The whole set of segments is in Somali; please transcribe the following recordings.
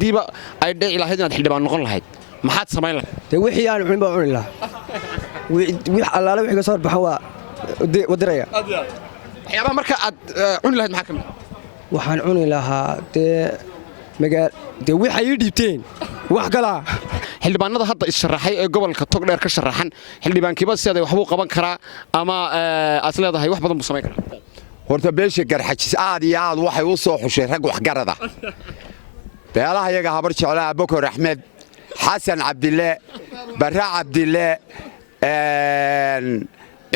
diiba ay dhici lahayd inaad xildhibaan noqon lahayd maxaad samayn lahayd wixii aan cunba cuni lahaa wix allaale wixii ka soo baxan waa wadiraya waxyaabaha marka aad cuni lahayd maxaa ka mid waxaan cuni lahaa dee waxay ii dhiibteen wax kalaa xildhibaanada hadda is-sharaxay ee gobolka togdheer ka sharaxan xildhibaankiiba siday waxbuu qaban karaa ama aad leedahay wax badan buu samayn karaa horta beesha garxajis aad iyo aad waxay u soo xushay rag waxgarada beelaha iyaga habar jeclaa Abubakar Axmed Xasan Cabdille Barra Cabdille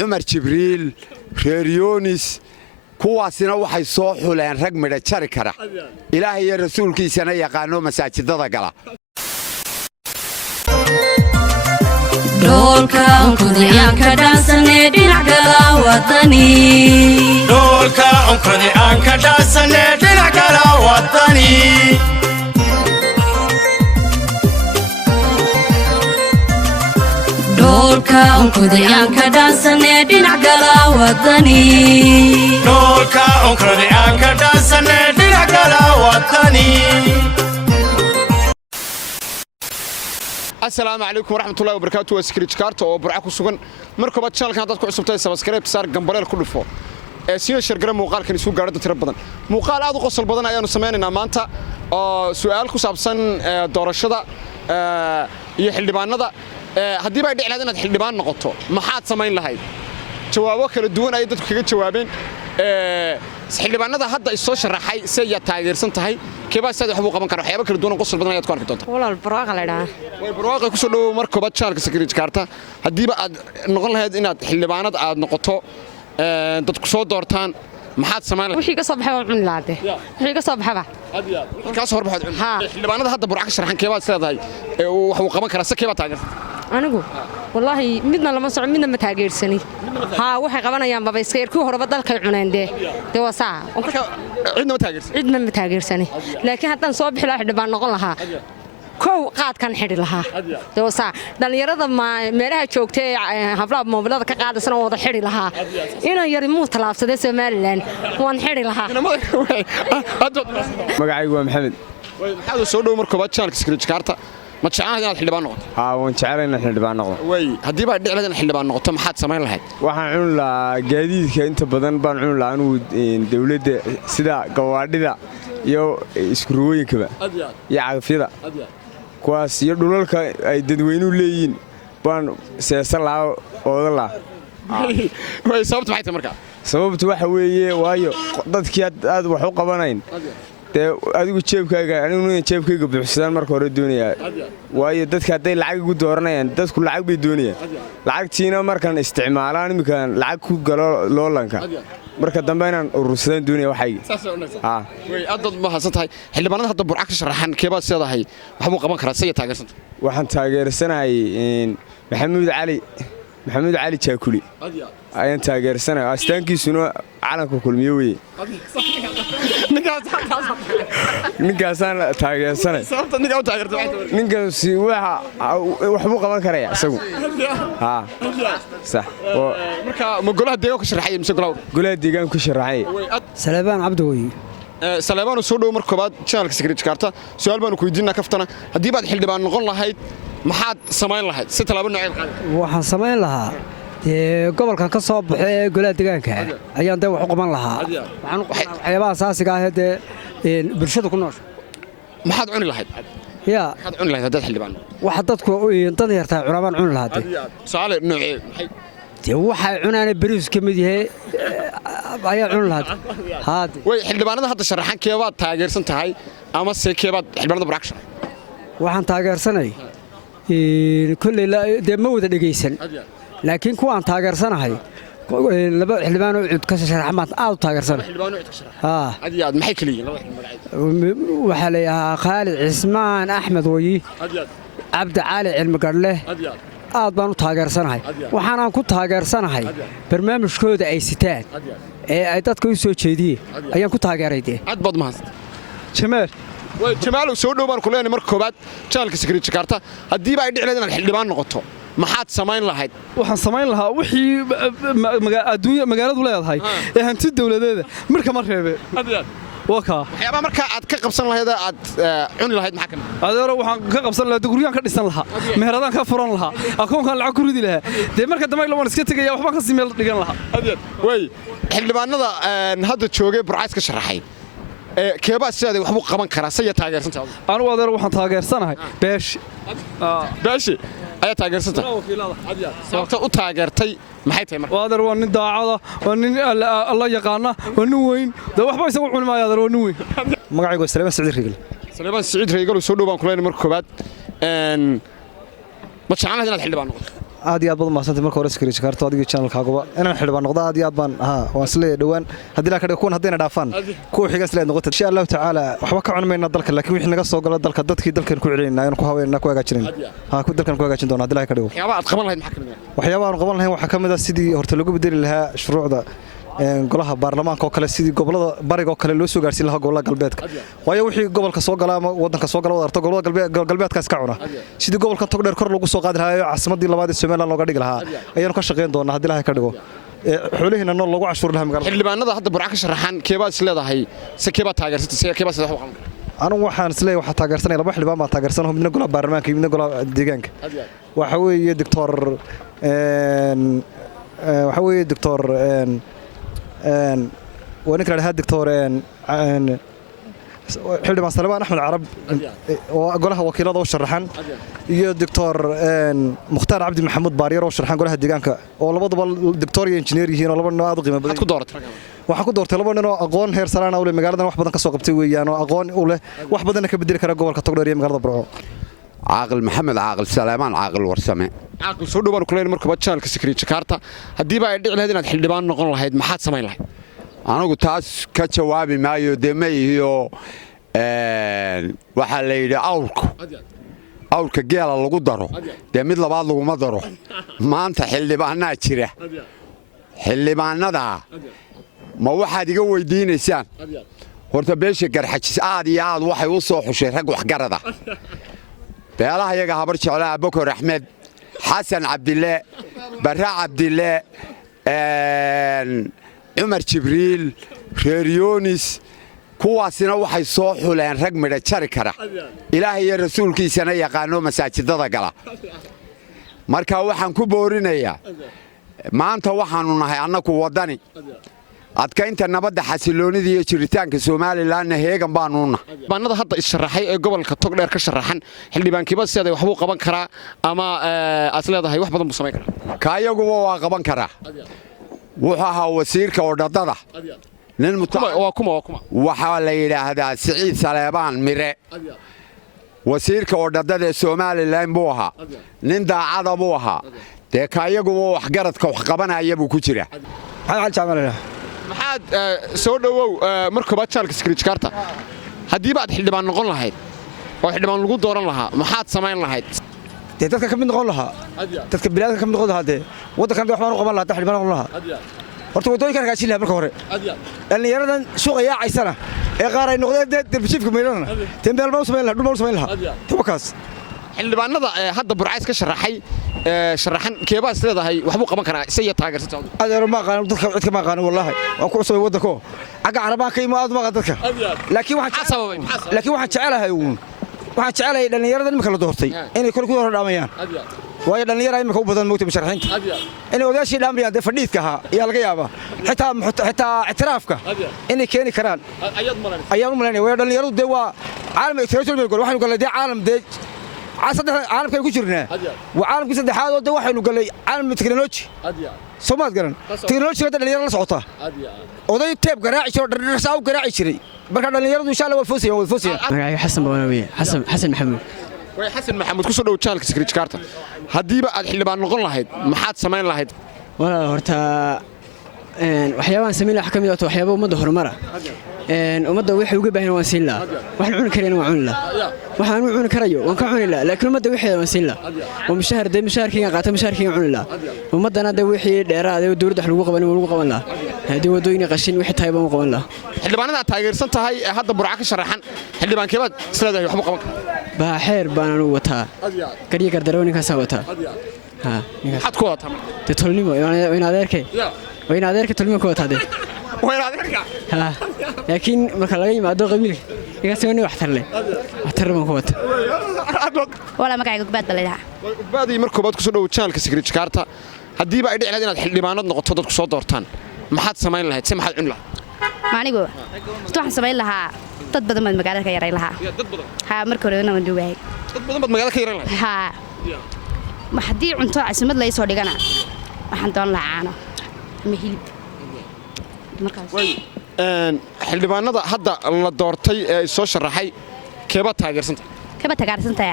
Umar Jibriil Reer Yoonis kuwaasina waxay soo xuleen rag midha jari kara ilaahay iyo rasuulkiisana yaqaano masaajidada gala Dolka onkodi aan ka dhaansanay dhinac kala wadani Dolka onkodi aan ka dhaansanay dhinac kala wadani Dolka onkodi aan ka dhaansanay dhinac kala wadani Dolka onkodi aan ka dhaansanay dhinac kala wadani السلام عليكم ورحمة الله وبركاته وسكريت كارت وبرعاكم سجن مركبات شانك هذا كل سبتة سبسكرايب صار جنبالي الكل فوق سينا شرقنا مقال كان يسوق قاعدة ترى بدن مقال هذا قصة بدن أيام سمعنا مانتا سؤالكم سابسن دور الشدة يحل بان هذا هدي بعد إعلان تحل بان نقطة ما حد سمعين لهاي جوابك الدون أيضا كذا جوابين xildhibaan hada hadda isoo sharaxay sayid taageersan tahay kiba sad waxbu qaban karo waxyaabo kala duwan qosol badan ayaad ku arki doontaa walaal baraaqa leedahay way baraaqa ku soo dhaw markaba channelka secret karta hadiiba aad noqon lahayd inaad xildhibaanad aad noqoto dadku soo doortaan maxaad samayn lahayd wixii ka soo baxay waa cun laade wixii ka soo baxaba ka soo horbaxad xildhibaanada hadda baraaqa sharaxan kiba leedahay waxbu qaban kara sakiba taageersan anigu wallahi midna lama socon midna ma taageersani waxay qabanayaan baba iska yarkii horeba dalkay cuneendee waa saa cidna ma taageersani laakiin haddaan soo bixi lahaa xildhibaan noqon lahaa kow qaadkan xidhi lahaa waa saa dhalinyarada meelaha joogta ee hablaha moobilada ka qaadasana wada xidhi lahaa inaan yari muu talaabsaday Somaliland waan xidhi lahaa magacaygu waa maxamed maxaad soo dhaw markaba channelka secret karta ma jeclaan inaad xildhibaan noqoto waan jecelahay inaad xildhibaan noqdo way hadii baad dhicladan xildhibaan noqoto maxaad samayn lahayd waxaan cuni lahaa gaadiidka inta badan baan cuni lahaa anigu dawladda sida gawaadhida iyo iskuruwooyinkaba iyo cagafyada kuwaas iyo dhulalka ay dadweynuhu leeyihiin baan seesan lahaa oodan lahaa way sababtu maxay tahay markaa sababtu waxa weeye waayo dadkii aad wax u qabanayn adigu jeebkayga buuxsadaan marka hore doonaya waayo dadka haday lacag ugu dooranayaan dadku lacag bay doonayaan lacagtiina markaan isticmaalaan imikaan lacag ku galo loolanka marka dambe inaan urursadaan doonaya waxayga way aad ma hasantahay xildhibaanada hadda burcad ka sharaxan keebaa seedahay waxbuu qaban karaa say taageersan waxaan taageersanahay maxamuud cali jaakuli ayaan taageersanahay astaankiisuna calanka kulmiye weye ninkaasaan taageersanay ninkaasi waxbuu qaban karaya isagu marka ma golaha deegaanka ka sharaxay mise golaha deegaanka ka sharaxay Salebaan Cabdi Salebaan soo dhaw markaba channelka secret karta su'aal baan ku weydiinaa kaftana hadii baad xildhibaan noqon lahayd maxaad samayn lahayd si talaabo nooc waxaan samayn lahaa gobolkan ka soo baxay golaha deegaanka ayaan wax u qaban lahaa waxyaabaha asaasiga ah ee bulshada ku noosha maxaad cuni lahayd maxaad cuni lahayd dad xildhibaan waxa dadku dad yartaa cunaan cuni lahayd su'aal noocee maxay waxay cunaan bariis ka mid yahay ayaa cuni lahayd way xildhibaanada hadda sharaxan keebaad taageersan tahay ama se keebaad xildhibaanada burakshan waxaan taageersanay kulley ma wada dhageysan laakiin kuwaan taageersanahay laba xildhibaan oo cud ka sharaxmaad aad u taageersanahay adiyaad maxay kaliya waxa la yahaa Khalid Cismaan Axmed Wayi Cabdi Cali Cilmi Gadle aad baan u taageersanahay waxaan ku taageersanahay barnaamijkooda ay sitaan ee ay dadka u soo jeediyeen ayaan ku taageeray aad baad mahadsan Jamaal soo dhaw baan ku leenahay marka koobaad channelka secret karta hadii ay dhicleed inaad xildhibaan noqoto maxaad samayn lahayd waxaan samayn lahaa wixii adduunyo magaaladu leedahay ee hanti dawladeeda marka ma reebe waka waxyaabaha marka aad ka qabsan lahayd aad cuni lahayd maxaa kamid adeero waxaan ka qabsan lahaa guriyaan ka dhisan lahaa meheradaan ka furan lahaa akoonkan lacag ku ridi lahaa dee marka dambe la waan iska tagaya waxba ka simeel dhigan lahaa way xildhibaanada hadda joogay burcays ka sharaxay keebaa sidaad waxbu qaban karaa say taageersantahay anigu adeero waxaan taageersanahay beeshi ayaa taageersantahay sababta u taageertay maxay tahay marka adeer waa nin daacada waa nin alla yaqaana waa nin weyn dee waxba isagu cuni maayo adeer waa nin weyn magacaygu waa Salmaan Saciid Reegal Salmaan Saciid Reegal soo dhawaan kuleen marka koobaad ma jeclaan inaad xildhibaan noqoto aad iyo aad baad maasantay marka hore iskariij karto adiga channelkaaguba inaan xildhibaan noqdo aad iyo aad baan waan isla dhawaan hadii la ka dhigo kuwan hadayna dhaafaan kuwa xiga isla noqoto insha Allah taala waxba ka cunmayna dalka laakiin wixii naga soo galo dalka dadkii dalkan ku ciideynaa inaan ku haweenna ku hagaajinayna ku dalkan ku hagaajin doona hadii la ka dhigo waxyaabo aad qaban lahayd maxaa kamid waxyaabo aan qaban lahayn waxa kamid ah sidii horta lagu bedeli lahaa shuruucda golaha baarlamaanka oo kale sidii gobolada bariga oo kale loo soo gaarsiin lahaa gobolada galbeedka waayo wixii gobolka soo gala ama wadanka soo gala wada gobolada galbeedkaas ka cuna sidii gobolka togdheer kor lagu soo qaadi lahaa caasimadii labaad ee Soomaaliland looga dhigi lahaa ayaan ka shaqeyn doonaa hadii la ka dhigo xoolaheena nool lagu cashuur lahaa magaalada xildhibaanada hadda burca ka sharaxan keebaa is leedahay se keebaa taageersatay keebaa sida wax anigu waxaan isleeyahay waxa taageersanay laba xildhibaan baan taageersanahay midna golaha baarlamaanka midna golaha deegaanka waxa weeye doctor ونكر هذا الدكتور حلمان سلمان أحمد عرب وقولها وكيل هذا وشرحان يا دكتور مختار عبد محمود بارير وشرحان قولها ديجانك والله برضه الدكتور إنجنير هنا والله إنه هذا قيمة بدي دورت waxaan ku doortay laba nin oo aqoon heer saraan awle magaaladan wax badan ka soo qabtay weeyaan oo aqoon u leh wax badan ka bedeli kara gobolka Togdheer iyo magaalada Burco عاقل محمد عاقل سليمان عاقل ورسمه عاقل soo dhawaan kuleen marka channelka Secret Jakarta hadii ba ay dhici lahayd inaad xildhibaan noqon lahayd maxaad sameyn lahayd anigu taas ka jawaabi maayo deemayhiyo waxa la yiraahdo awrka geela lagu daro de mid labaad lagu ma daro maanta xildhibaanna jira xildhibaanada ma waxaad iga weydiinaysaan horta beesha garxajis aad iyo aad waxay u soo xushay rag wax garada beelaha iyaga habar jeclaa Abubakar Axmed Xasan Cabdille Barra Cabdille Umar Jibriil Reer Yoonis kuwaasina waxay soo xuleen rag midha jari kara Ilaahay iyo rasuulkiisana yaqaano masaajidada gala marka waxaan ku boorinayaa maanta waxaanu nahay annagu wadani adkaynta nabadda xasiloonida iyo jiritaanka Soomaaliland heegan baanuuna baanada hadda isharaxay ee gobolka Togdheer ka sharaxan xildhibaankiiba siday wax uu qaban karaa ama aad leedahay wax badan buu sameyn karaa kaayagu waa qaban karaa wuxuu ahaa wasiirka wadada nin waxa la yiraahdaa Siciid Saleebaan Mire wasiirka wadada ee Soomaaliland buu ahaa nin daacad buu ahaa de kaayagu wax garadka wax qabanaya buu ku jira maxaad soo dhawow marka baad channelka Secret Jakarta hadii baad xildhibaan noqon lahayd oo xildhibaan lagu dooran lahaa maxaad sameyn lahayd dadka ka mid noqon lahaa dadka bilaadka ka mid noqon lahaa wadankan wax baan u qaban lahaa xildhibaan noqon lahaa horta wadooyinka ka hagaajin lahaa marka hore dhalinyaradan suuqa yaacaysana ee qaar ay noqdeen darbishifka meelana tembeel ma sameyn lahaa dhul ma sameyn lahaa tabakaas xildhibaanada hadda burcays ka sharaxay sharaxan keebaa isleedahay wax buu qaban karaa isay taageersatay adeero ma qaan dadka cid ka ma qaan wallahi waan ku cusubay wadanko aga carabaan ka imaad ma dadka laakiin waxaan jecelahay dhalinyarada imika la doortay inay kor ku hor dhaamayaan waayo dhalinyarada imika u badan moogtay musharaxiinta inay odaashii dhaamayaan de fadhiidka ahaa ayaa laga yaabaa xitaa ictiraafka inay keeni karaan ayaan u malaynaya waayo dhalinyaradu de waa caalam ictiraaf waxaanu galay de caalam de caalamka ku jirnaa waa caalamka saddexaad oo waxaynu galay caalam technology Soomaad garan technology ka dhalinyarada la socota oday teeb garaaci jiro dharsaw garaaci jiray marka dhalinyaradu insha Allah way foosiyaan magacayga Xasan Bawanawiye Xasan Maxamuud way Xasan Maxamuud ku soo dhaw channelka Secret Jakarta hadiiba aad xildhibaan noqon lahayd maxaad sameyn lahayd wala horta waxyaabahan sameyn lahaa kamid ah waxyaabo umada horumar umada waxay uga baahan waan siin lahaa waxaan cuni karayna waan cuni lahaa waxaan u cuni karayo waan ka cuni lahaa laakiin umada wixii waan siin lahaa oo mushaharkiiga qaata mushaharkiiga cuni lahaa umadana de wixii dheeraad ee dawladda wax lagu qaban lahaa hadii wadooyin qashin wixii taayba u qaban lahaa xildhibaanada taageersan tahay ee hadda burca ka sharaxan xildhibaankeebad isleedahay wax buu qaban karaa baa xeer baan anu wataa gariga gardarooninka saa wataa maxaad ku wataa de tolnimo in adeerkay tolnimo ku wataa de وين هذا laakiin marka laga yimaado qabiilka iga soo wax tarle ma kuwata wala magacayga gubad baleeyaha gubadii markuu baad ku soo dhaw channelka secret karta hadiiba ay dhici lahayd inaad xildhibaanad noqoto dadku soo doortaan maxaad samayn lahayd si maxaad cun lahayd maanigu waxaan samayn lahaa dad badan bad magaalada ka yaray lahaa dad badan ha marka hore inaan duwaay dad badan bad magaalada ka yaray lahayd ha ma hadii cunto caasimad la soo dhigana waxaan doon lahaa caano ama hilib markaas xildhibaanada hadda la doortay ee soo sharaxay keeba taageersantay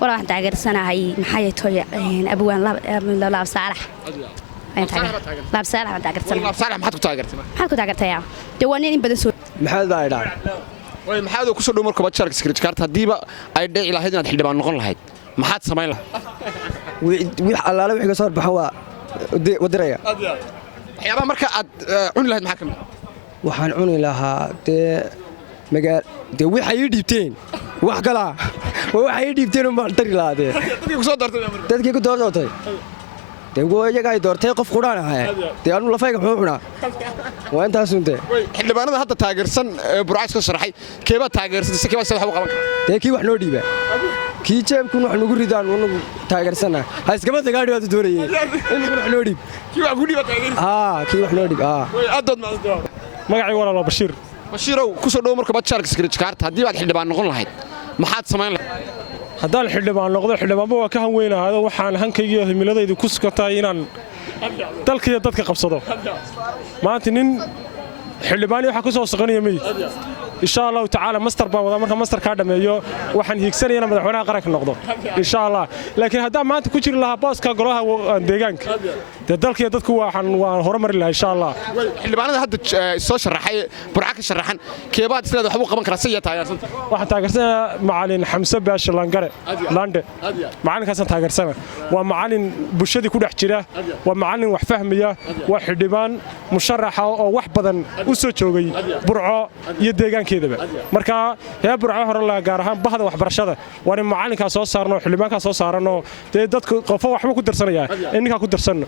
wala waxaan taageersanahay maxay tooy abwaan laab saalax laab saalax waxaan taageersanahay laab saalax maxaad ku taageertay dawaan in badan soo maxaad baa idhaan maxaad ku soo dhaw markuu baad channelka secret karta hadiiba ay dhici lahayd inaad xildhibaan noqon lahayd maxaad samayn lahayd wix allaale wixii ka soo baxan waa wadiraya waxyaabaha marka aad cuni lahayd maxaa kamid waxaan cuni lahaa dee waxay ii dhiibteen wax kalaa waxay ii dhiibteen uma dari lahaa dadkii ku doortay dee iyaga ay doortay qof qudhaan ahaa dee anu lafayga muxuu cunaa waa intaasunte xildhibaanada hadda taageersan burcays ka sharaxay keebaa taageersan si keebaa wax u qaban kara dee kii wax noo dhiiba kii jeebkun wax nagu ridaan unagu taageersana ha iskaba dagaadhi waad doonayeen in wax noo dhiib kii wax ku dhiiba taageersan kii wax noo dhiib adood ma magacay walaalo bashiirow ku soo dhaw marka baad channelka secret karta haddii aad xildhibaan noqon lahayd maxaad samayn lahayd haddaan xildhibaan noqdo xildhibaanba waa ka han weynaado waxaan hankaygiiyo himiladaydu ku sugatahay inaan dalkaiyo dadka qabsado maanta nin xildhibaani waxaa ku soo soqonaya mey insha allahu tacaala master baan wadaa marka masterkaa dhammeeyo waxaan hiigsanayana madaxweynaha qaranka noqdo insha allah laakiin haddaan maanta ku jiri lahaa booska golaha deegaanka dee dalkaiyo dadku waan horumari lahaa insha allah xildhibaanada hadda soo sharaxay burca ka sharaxan keebaad isleeda waxbuu qaban karaa siya taageersanta waxaan taageersanayaa macalin xamse baashe lande macalinkaasaan taageersana waa macalin bulshadii ku dhex jira waa macalin wax fahmaya waa xildhibaan musharaxa oo wax badan u soo joogay burco iyo deegaankeedaba marka hee burco hore la gaar ahaan bahda waxbarashada waa in macalinkaa soo saarno xildhibaankaa soo saarano dee dadku qofo waxba ku darsanaya ninkaa ku darsanno